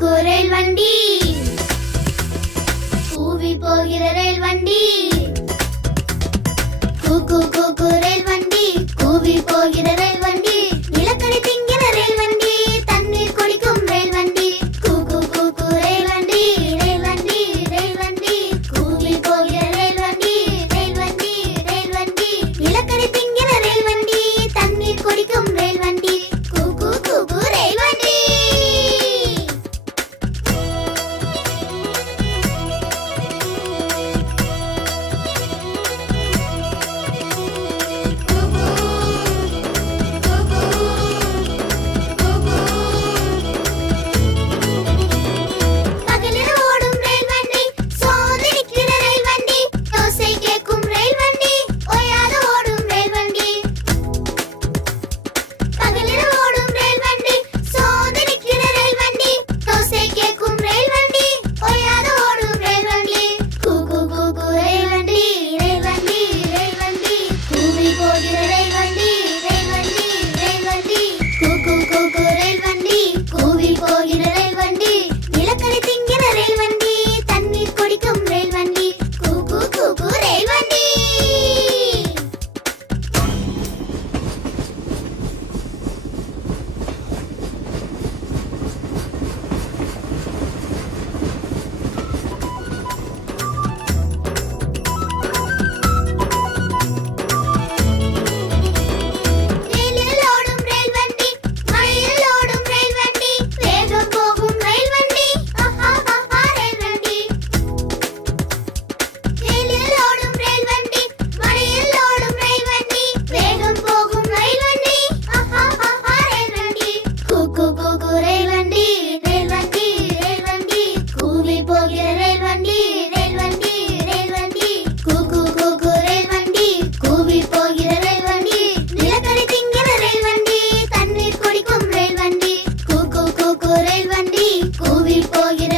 கூக்கு ரயில் வண்டி, கூவி போகிற ரயில் வண்டி. கூக்கு கூக்கு ரயில் வண்டி, கூவி போகிற ரயில் வண்டி. நிலக்கரி திங்கிற ரயில் வண்டி, தண்ணீர் குடிக்கும் ரயில் வண்டி. கூக்கு கூக்கு ரயில் வண்டி, ரயில் வண்டி, ரயில் வண்டி. கூவி போகிற ரயில் வண்டி, ரயில் வண்டி, ரயில் வண்டி. நிலக்கரி திங்கிற ரயில் வண்டி, தண்ணீர் குடிக்கும் ரயில் வண்டி. கூக்கு கூக்கு ரயில் வண்டி. பகலில் ஓடும் ரயில் வண்டி, சோதனைக்கிற ரயில் வண்டி. ஓசை கேட்கும் ரயில் வண்டி, ஓயாது ஓடும் ரயில் வண்டி. பகலில் ஓடும் ரயில் வண்டி, சோதனைக்கிற ரயில் வண்டி. ஓசை கேட்கும் ரயில் வண்டி, ஓயாது ஓடும் ரயில் வண்டி. கூக்கு கூக்கு ரயில் வண்டி, ரயில் வண்டி, ரயில் வண்டி. கூவி போகிற ரயில் வண்டி, ரயில் வண்டி, ரயில் வண்டி. கூக்கு கூக்கு ரயில் வண்டி, கூவி போகிற ரயில் வண்டி. நிலக்கரி திங்கிற ரயில் வண்டி, தண்ணீர் குடிக்கும் ரயில் வண்டி. கூக்கு கூக்கு ரயில் வண்டி. வெயிலில் ஓடும் ரயில் வண்டி, மழையில் ஓடும் ரயில் வண்டி. வேகம் போகும் ரயில் வண்டி, ஆஹா ஆஹா ரயில் வண்டி. வெயிலில் ஓடும் ரயில் வண்டி, மழையில் ஓடும் ரயில் வண்டி. வேகம் போகும் ரயில் வண்டி, ஆஹா ஆஹா ரயில் வண்டி. கூக்கு கூக்கு ரயில் வண்டி, ரயில் வண்டி, ரயில் வண்டி. கூவி போகிற ரயில் வண்டி, ரயில் வண்டி, ரயில் வண்டி. கூக்கு கூக்கு ரயில் வண்டி, கூவி போகிற ரயில் வண்டி. நிலக்கரி திங்கிற ரயில் வண்டி, தண்ணீர் குடிக்கும் ரயில் வண்டி. கூக்கு கூக்கு ரயில் வண்டி, கூவி போகிற